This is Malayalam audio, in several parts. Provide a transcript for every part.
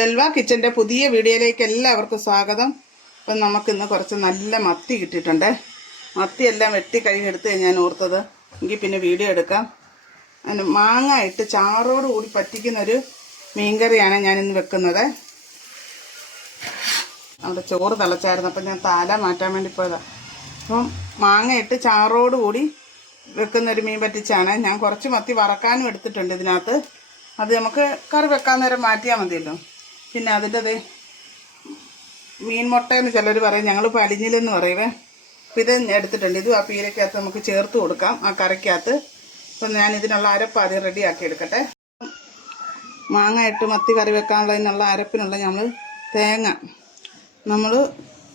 സെൽവ കിച്ചൻ്റെ പുതിയ വീഡിയോയിലേക്ക് എല്ലാവർക്കും സ്വാഗതം. അപ്പം നമുക്കിന്ന് കുറച്ച് നല്ല മത്തി കിട്ടിയിട്ടുണ്ട്. മത്തിയെല്ലാം വെട്ടി കഴുകിയെടുത്ത് ഞാൻ ഓർത്തത് എങ്കിൽ പിന്നെ വീഡിയോ എടുക്കാം. അതിന് മാങ്ങ ഇട്ട് ചാറോട് കൂടി പറ്റിക്കുന്നൊരു മീൻകറിയാണ് ഞാനിന്ന് വെക്കുന്നത്. അവിടെ ചോറ് തിളച്ചായിരുന്നു, അപ്പം ഞാൻ തല മാറ്റാൻ വേണ്ടി പോയതാണ്. അപ്പം മാങ്ങ ഇട്ട് ചാറോട് കൂടി വെക്കുന്നൊരു മീൻ പറ്റിച്ചാണ്. ഞാൻ കുറച്ച് മത്തി വറക്കാനും എടുത്തിട്ടുണ്ട് ഇതിനകത്ത്. അത് നമുക്ക് കറി വെക്കാൻ നേരം മാറ്റിയാൽ മതിയല്ലോ. പിന്നെ അതിൻ്റെ മീൻ മുട്ടയെന്ന് ചിലർ പറയും, ഞങ്ങൾ പലിഞ്ഞിലെന്ന് പറയുവേ. അപ്പോൾ ഇത് എടുത്തിട്ടുണ്ട്. ഇതും ആ പീരക്കകത്ത് നമുക്ക് ചേർത്ത് കൊടുക്കാം, ആ കറിക്കകത്ത്. അപ്പം ഞാൻ ഇതിനുള്ള അരപ്പ് ആദ്യം റെഡിയാക്കി എടുക്കട്ടെ. മാങ്ങ ഇട്ട് മത്തി കറി വെക്കാനുള്ളതിനുള്ള അരപ്പിനുള്ള നമ്മൾ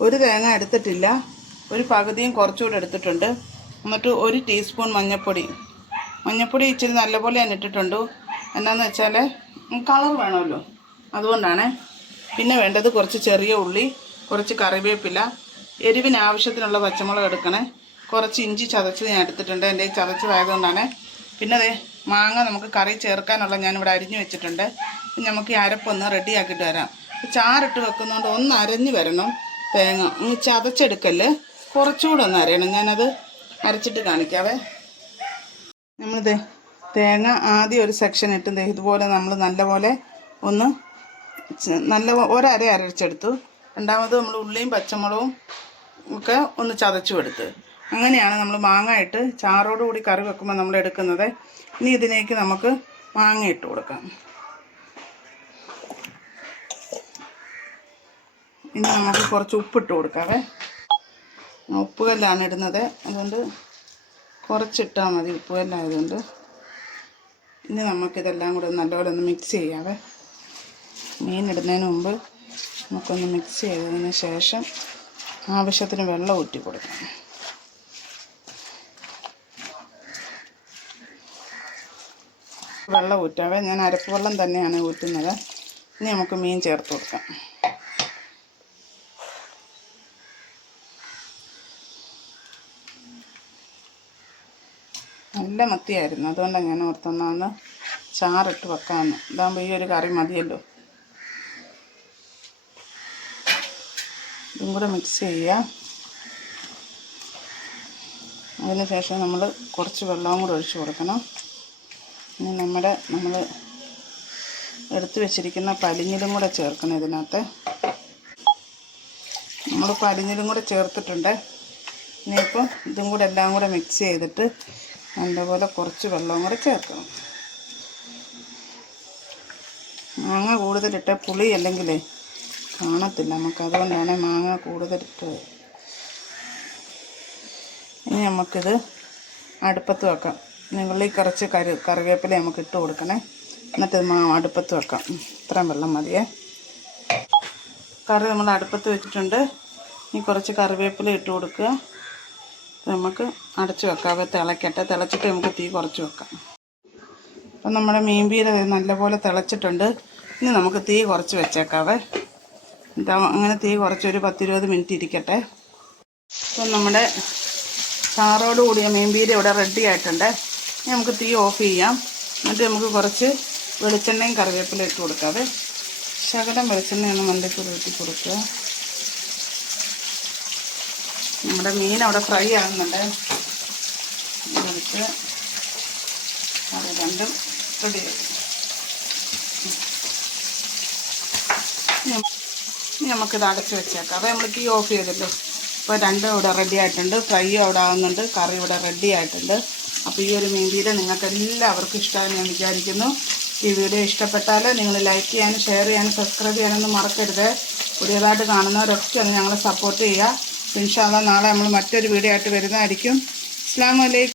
ഒരു തേങ്ങ എടുത്തിട്ടില്ല, ഒരു പകുതിയും കുറച്ചുകൂടെ എടുത്തിട്ടുണ്ട്. എന്നിട്ട് 1 ടീസ്പൂൺ മഞ്ഞൾപ്പൊടി ഇച്ചിരി നല്ലപോലെ ഞാൻ ഇട്ടിട്ടുണ്ട്. എന്നാന്ന് വെച്ചാൽ കളർ വേണമല്ലോ, അതുകൊണ്ടാണ്. പിന്നെ വേണ്ടത് കുറച്ച് ചെറിയ ഉള്ളി, കുറച്ച് കറിവേപ്പില, എരിവിന് ആവശ്യത്തിനുള്ള പച്ചമുളക് എടുക്കണേ, കുറച്ച് ഇഞ്ചി ചതച്ചത് ഞാൻ എടുത്തിട്ടുണ്ട്, എൻ്റെ ചതച്ചതായതുകൊണ്ടാണ്. പിന്നെ മാങ്ങ നമുക്ക് കറി ചേർക്കാനുള്ള ഞാനിവിടെ അരിഞ്ഞു വെച്ചിട്ടുണ്ട്. നമുക്ക് ഈ അരപ്പൊന്ന് റെഡിയാക്കിയിട്ട് വരാം. ചാറിട്ട് വെക്കുന്നതുകൊണ്ട് ഒന്ന് അരഞ്ഞ് വരണം തേങ്ങ, ചതച്ചെടുക്കല്, കുറച്ചുകൂടെ ഒന്ന് അരയണം. ഞാനത് അരച്ചിട്ട് കാണിക്കാവേ. നമ്മളിത് തേങ്ങ ആദ്യം ഒരു സെക്ഷൻ ഇട്ട് ഇതുപോലെ നമ്മൾ നല്ലപോലെ ഒന്ന് ഒരര അരച്ചെടുത്തു. രണ്ടാമത് നമ്മൾ ഉള്ളിയും പച്ചമുളകും ഒക്കെ ഒന്ന് ചതച്ചും എടുത്ത്. അങ്ങനെയാണ് നമ്മൾ മാങ്ങ ഇട്ട് ചാറോടുകൂടി കറി വെക്കുമ്പോൾ നമ്മൾ എടുക്കുന്നത്. ഇനി ഇതിലേക്ക് നമുക്ക് മാങ്ങ ഇട്ട് കൊടുക്കാം. ഇനി നമുക്ക് കുറച്ച് ഉപ്പിട്ട് കൊടുക്കാവേ. ഉപ്പുകല്ലാണ് ഇടുന്നത്, അതുകൊണ്ട് കുറച്ചിട്ടാൽ മതി, ഉപ്പുകല്ലായതുകൊണ്ട്. ഇനി നമുക്കിതെല്ലാം കൂടെ നല്ലപോലെ ഒന്ന് മിക്സ് ചെയ്യാവേ. മീൻ ഇടുന്നതിന് മുമ്പ് നമുക്കൊന്ന് മിക്സ് ചെയ്തതിന് ശേഷം ആവശ്യത്തിന് വെള്ളം ഊറ്റി കൊടുക്കണം. വെള്ളം ഊറ്റാവേ. ഞാൻ അരപ്പ് വെള്ളം തന്നെയാണ് ഊറ്റുന്നത്. ഇനി നമുക്ക് മീൻ ചേർത്ത് കൊടുക്കാം. നല്ല മത്തിയായിരുന്നു, അതുകൊണ്ടാണ് ഞാൻ ഓർത്തൊന്നാന്ന് ചാറിട്ട് വെക്കാമെന്ന്. ഇതാകുമ്പോൾ ഈ ഒരു കറി മതിയല്ലോ. ഇതും കൂടെ മിക്സ് ചെയ്യുക. അതിന് ശേഷം നമ്മൾ കുറച്ച് വെള്ളവും കൂടെ ഒഴിച്ച് കൊടുക്കണം. ഇനി നമ്മൾ എടുത്തു വെച്ചിരിക്കുന്ന പലിഞ്ഞിലും കൂടെ ചേർക്കണം ഇതിനകത്ത്. നമ്മൾ പലിഞ്ഞിലും കൂടെ ചേർത്തിട്ടുണ്ട്. ഇനിയിപ്പോൾ ഇതും കൂടെ എല്ലാം കൂടെ മിക്സ് ചെയ്തിട്ട് നല്ലപോലെ കുറച്ച് വെള്ളവും കൂടെ ചേർക്കണം. മാങ്ങ കൂടുതലിട്ട് പുളി അല്ലെങ്കിലേ കാണത്തില്ല നമുക്ക്, അതുകൊണ്ടാണ് മാങ്ങ കൂടുതലിട്ടത്. ഇനി നമുക്കിത് അടുപ്പത്ത് വെക്കാം. ഉള്ളി കുറച്ച് കറിവേപ്പില നമുക്ക് ഇട്ട് കൊടുക്കണേ. എന്നിട്ട് അടുപ്പത്ത് വെക്കാം. ഇത്രയും വെള്ളം മതിയേ. കറി നമ്മൾ അടുപ്പത്ത് വെച്ചിട്ടുണ്ട്. ഇനി കുറച്ച് കറിവേപ്പില ഇട്ട് കൊടുക്കുക. നമുക്ക് അടച്ച് വെക്കാവേ. തിളച്ചിട്ട് നമുക്ക് തീ കുറച്ച് വെക്കാം. അപ്പം നമ്മുടെ മീൻപീര നല്ലപോലെ തിളച്ചിട്ടുണ്ട്. ഇനി നമുക്ക് തീ കുറച്ച് വെച്ചേക്കാവേ. അങ്ങനെ തീ കുറച്ച് ഒരു 10-20 മിനിറ്റ് ഇരിക്കട്ടെ. അപ്പം നമ്മുടെ ചാറോട് കൂടിയ മീൻപീര ഇവിടെ റെഡി ആയിട്ടുണ്ട്. ഇനി നമുക്ക് തീ ഓഫ് ചെയ്യാം. എന്നിട്ട് നമുക്ക് കുറച്ച് വെളിച്ചെണ്ണയും കറിവേപ്പില ഇട്ട് കൊടുക്കാവേ. ശകലം വെളിച്ചെണ്ണയൊന്ന് മണ്ടയ്ക്ക് ഊറ്റി കൊടുക്കുക. നമ്മുടെ മീൻ അവിടെ ഫ്രൈ ആകുന്നുണ്ട്. എടുത്ത് അത് രണ്ടും റെഡി ആയി. ഇനി നമുക്കിത് അടച്ച് വെച്ചേക്കാം. അപ്പോൾ നമ്മൾക്ക് ഈ ഓഫ് ചെയ്തല്ലോ. ഇപ്പോൾ രണ്ടും ഇവിടെ റെഡി ആയിട്ടുണ്ട്. ഫ്രൈയും അവിടെ ആകുന്നുണ്ട്, കറി ഇവിടെ റെഡി ആയിട്ടുണ്ട്. അപ്പോൾ ഈ ഒരു മീൻപീര നിങ്ങൾക്ക് എല്ലാവർക്കും ഇഷ്ടമാണെന്ന് ഞാൻ വിചാരിക്കുന്നു. ഈ വീഡിയോ ഇഷ്ടപ്പെട്ടാൽ നിങ്ങൾ ലൈക്ക് ചെയ്യാനും ഷെയർ ചെയ്യാനും സബ്സ്ക്രൈബ് ചെയ്യാനൊന്നും മറക്കരുത്. പുതിയതായിട്ട് കാണുന്നവരൊക്കെ ഒന്ന് ഞങ്ങളെ സപ്പോർട്ട് ചെയ്യുക. ഇൻഷാ അല്ലാഹ് നാളെ നമ്മൾ മറ്റൊരു വീഡിയോ ആയിട്ട് വരുന്നതായിരിക്കും. അസ്സലാമു അലൈക്കും.